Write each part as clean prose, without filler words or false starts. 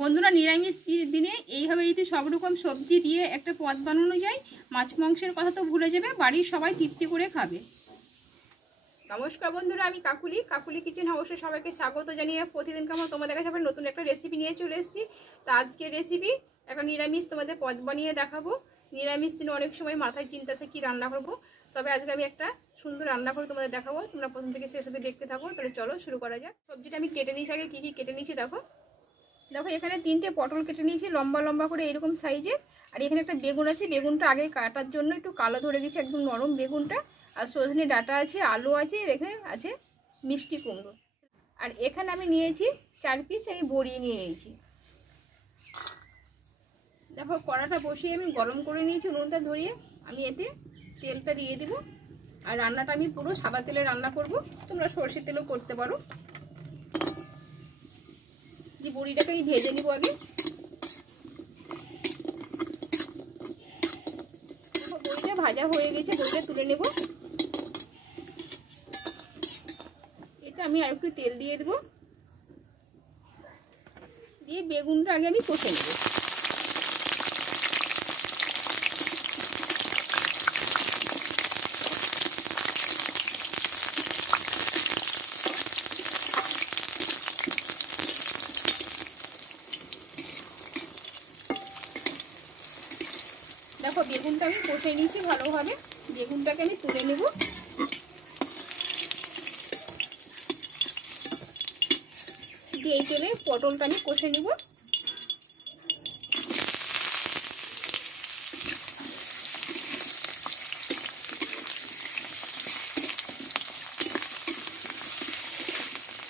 বন্ধুরা, নিরামিষ দিনে এইভাবে যদি সব রকম সবজি দিয়ে একটা পদ বানানো যায়, মাছ মাংসের কথা তো ভুলে যাবে, বাড়ির সবাই তৃপ্তি করে খাবে। নমস্কার বন্ধুরা, আমি কাকুলি কিচেন হাউসে সবাইকে স্বাগত জানিয়ে প্রতিদিনকার মতো তোমাদের কাছে আবার নতুন একটা রেসিপি নিয়ে চলে এসেছি। তো আজকের রেসিপি একটা নিরামিষ তোমাদের পদ বানিয়ে দেখাবো। নিরামিষ দিনে অনেক সময় মাথায় চিন্তা আছে কি রান্না করবো, তবে আজকে আমি একটা সুন্দর রান্না করে তোমাদের দেখাবো। তোমরা প্রথম থেকে শেষ অবধি দেখতে থাকো। তাহলে চলো শুরু করা যাক। সবজিটা আমি কেটে নিয়েছি, আগে কী কী কেটে নিয়েছি দেখো। এখানে 3টে পটল কেটে নিয়েছি লম্বা লম্বা করে এরকম সাইজের। আর এখানে একটা বেগুন আছে, বেগুনটা আগে কাটার জন্য একটু কালো ধরে গেছে, একদম নরম বেগুনটা। আর সজনে ডাঁটা আছে, আলু আছে, এখানে আছে মিষ্টি কুমড়ো। আর এখানে আমি নিয়েছি 4 পিস আমি বড়িয়ে নিয়ে নিয়েছি। দেখো কড়াটা বসিয়ে আমি গরম করে নিয়েছি, উনুনটা ধরিয়ে আমি এতে তেলটা দিয়ে দেবো। আর রান্নাটা আমি পুরো সাদা তেলে রান্না করব, তোমরা সরষের তেলও করতে পারো। যে বড়িটাকে আমি ভেজে নিব আগে। দেখো বড়িটা ভাজা হয়ে গেছে, বড়িটা তুলে নেব। এটা আমি আর একটু তেল দিয়ে দেবো, দিয়ে বেগুনটা আগে আমি কষে নেব। দেখো বেগুনটা আমি কষে নিয়েছি ভালোভাবে, বেগুনটাকে আমি তুলে নেব। দিয়ে এই তেলে পটলটা আমি কষে নেব।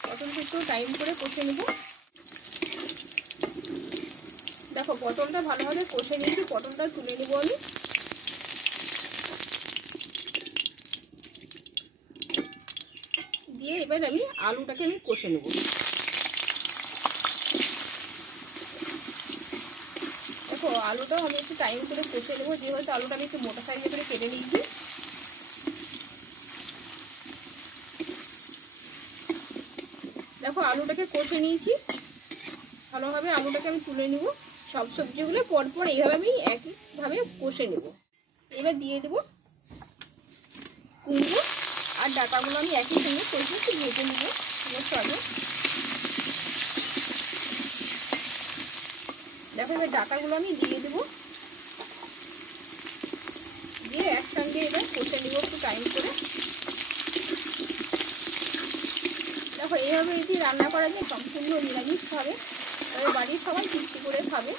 পটলটা একটু টাইম করে কষে নেব। দেখো পটলটা ভালোভাবে কষে নিয়েছি, পটলটা তুলে নেব আমি। দিয়ে এবার আমি আলুটাকে আমি কষে নেব। দেখো আলুটাও আমি একটু টাইম করে কষে নেবো, যেহেতু আলুটা আমি একটু মোটা সাইজে করে কেটে নিয়েছি। দেখো আলুটাকে কষে নিয়েছি ভালোভাবে, আলুটাকে আমি তুলে নিব। সব সবজিগুলো পরপর এইভাবে আমি একইভাবে কষে নেব। এবার দিয়ে দেবো কুমড়ো আর ডাঁটাগুলো, আমি একই সঙ্গে কষে একটু ভেজে নেব আগে। দেখো এবার ডাঁটাগুলো আমি দিয়ে দেবো, দিয়ে একসঙ্গে এবার কষে নেব একটু টাইম করে। দেখো এইভাবে যদি রান্না করা যায় সম্পূর্ণ নিরামিষ খাবে, তবে বাড়ির সবাই তৃপ্তি করে খাবে।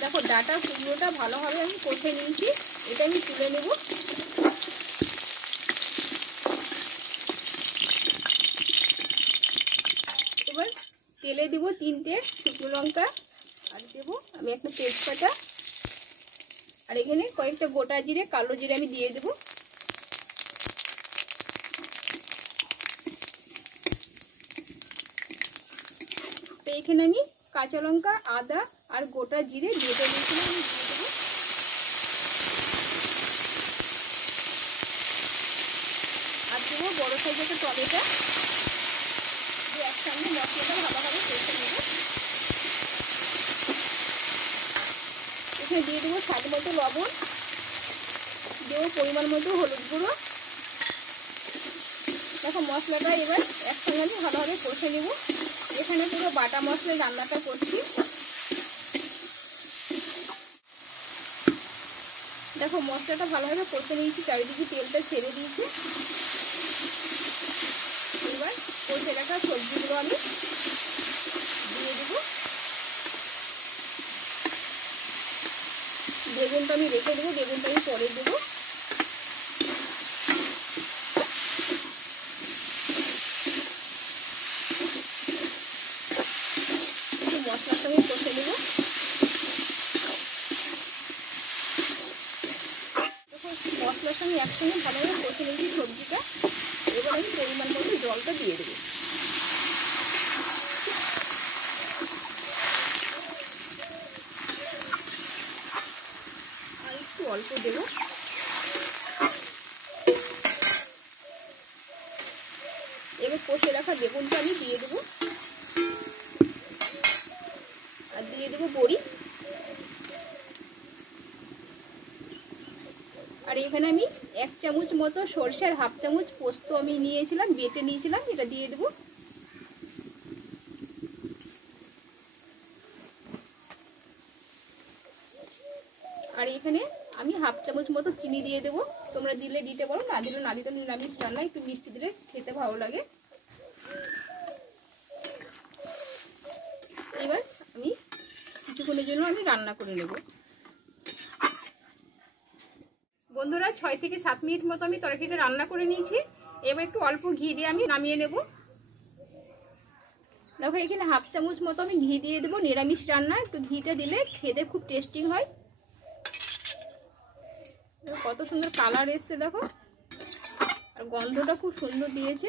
দেখো ডাঁটা কুমড়োটা ভালোভাবে আমি কষে নিয়েছি, এটা আমি তুলে নেব। এবার তেলে দিব 3টে শুকনো লঙ্কা, আর দেবো আমি একটা তেজপাতা, আর এখানে কয়েকটা গোটা জিরে কালো জিরে আমি দিয়ে দেবো। তো এখানে আমি কাঁচা লঙ্কা, আদা আর গোটা জিরে বেটে নিয়েছিলাম, আমি দিয়ে দেবো। আর দেবো বড় সাইজের একটা টমেটো, দিয়ে একসঙ্গে মশলাটা ভালোভাবে কষে নেব। এখানে দিয়ে দেবো স্বাদ মতো লবণ, দেবো পরিমাণ মতো হলুদ গুঁড়ো। দেখো মশলাটা এবার একসঙ্গে আমি ভালোভাবে কষে নেব। এখানে পুরো বাটা মশলা রান্নাটা করছি। দেখো মশলাটা ভালোভাবে কষে নিয়েছি, চারিদিকে তেলটা ছেড়ে দিয়েছি। এবার কষে রাখা সবজিগুলো আমি দিয়ে দেবো। বেগুনটা আমি রেখে দেবো, বেগুনটা আমি পরে দেবো। মশলাটা আমি কষে নেব। মশলার সঙ্গে একসঙ্গে ভালোভাবে কষে নিয়েছি সবজিটা। এবার আমি পরিমাণ মতো জলটা দিয়ে দেবো। আর একটু অল্প দেবো। এবার কষে রাখা বেগুনটা আমি দিয়ে দেবো। আর দিয়ে দেবো বড়ি। আর এখানে আমি 1 চামচ মতো সরষে আর 1/2 চামচ পোস্ত আমি নিয়েছিলাম, বেটে নিয়েছিলাম, এটা দিয়ে দেবো। আর এখানে আমি 1/2 চামচ মতো চিনি দিয়ে দেবো। তোমরা দিলে দিতে পারো, না দিলে না দিতে, নিরামিষ রান্না একটু মিষ্টি দিলে খেতে ভালো লাগে। এবার আমি কিছুক্ষণের জন্য আমি রান্না করে নেব। বন্ধুরা 6 থেকে 7 মিনিট মতো আমি তরকারিটা রান্না করে নিয়েছি। এবার একটু অল্প ঘি দিয়ে আমি নামিয়ে নেব। দেখো এখানে 1/2 চামচ মতো আমি ঘি দিয়ে দেবো। নিরামিষ রান্না একটু ঘিটা দিলে খেতে খুব টেস্টি হয়। কত সুন্দর কালার এসছে দেখো, আর গন্ধটা খুব সুন্দর দিয়েছে।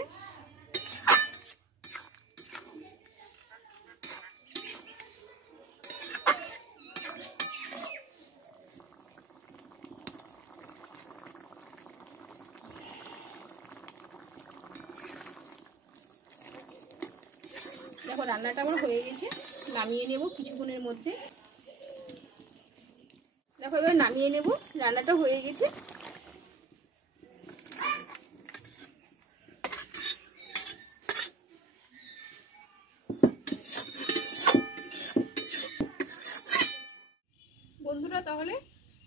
দেখো রান্নাটা আমার হয়ে গেছে, নামিয়ে নেব কিছুক্ষণের মধ্যে। দেখো এবার নামিয়ে নেব, রান্নাটা হয়ে গেছে। বন্ধুরা তাহলে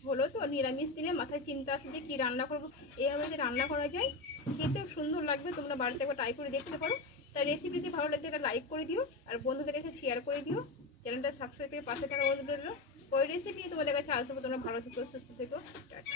হলো তো, নিরামিষ দিনে মাথায় চিন্তা আসে যে কী রান্না করবো, এইভাবে যে রান্না করা যায়, খেতেও সুন্দর লাগবে। তোমরা বাড়িতে একবার ট্রাই করে দেখতে পারো। তাই রেসিপিটি ভালো লাগলে একটা লাইক করে দিও, আর বন্ধুদের কাছে শেয়ার করে দিও। চ্যানেলটা সাবস্ক্রাইব করে পাশে থাকা অনুরোধ রইল। ওই রেসিপি তোমাদের কাছে আসবো। তোমরা ভালো থেকো, সুস্থ থেকো, টাটা।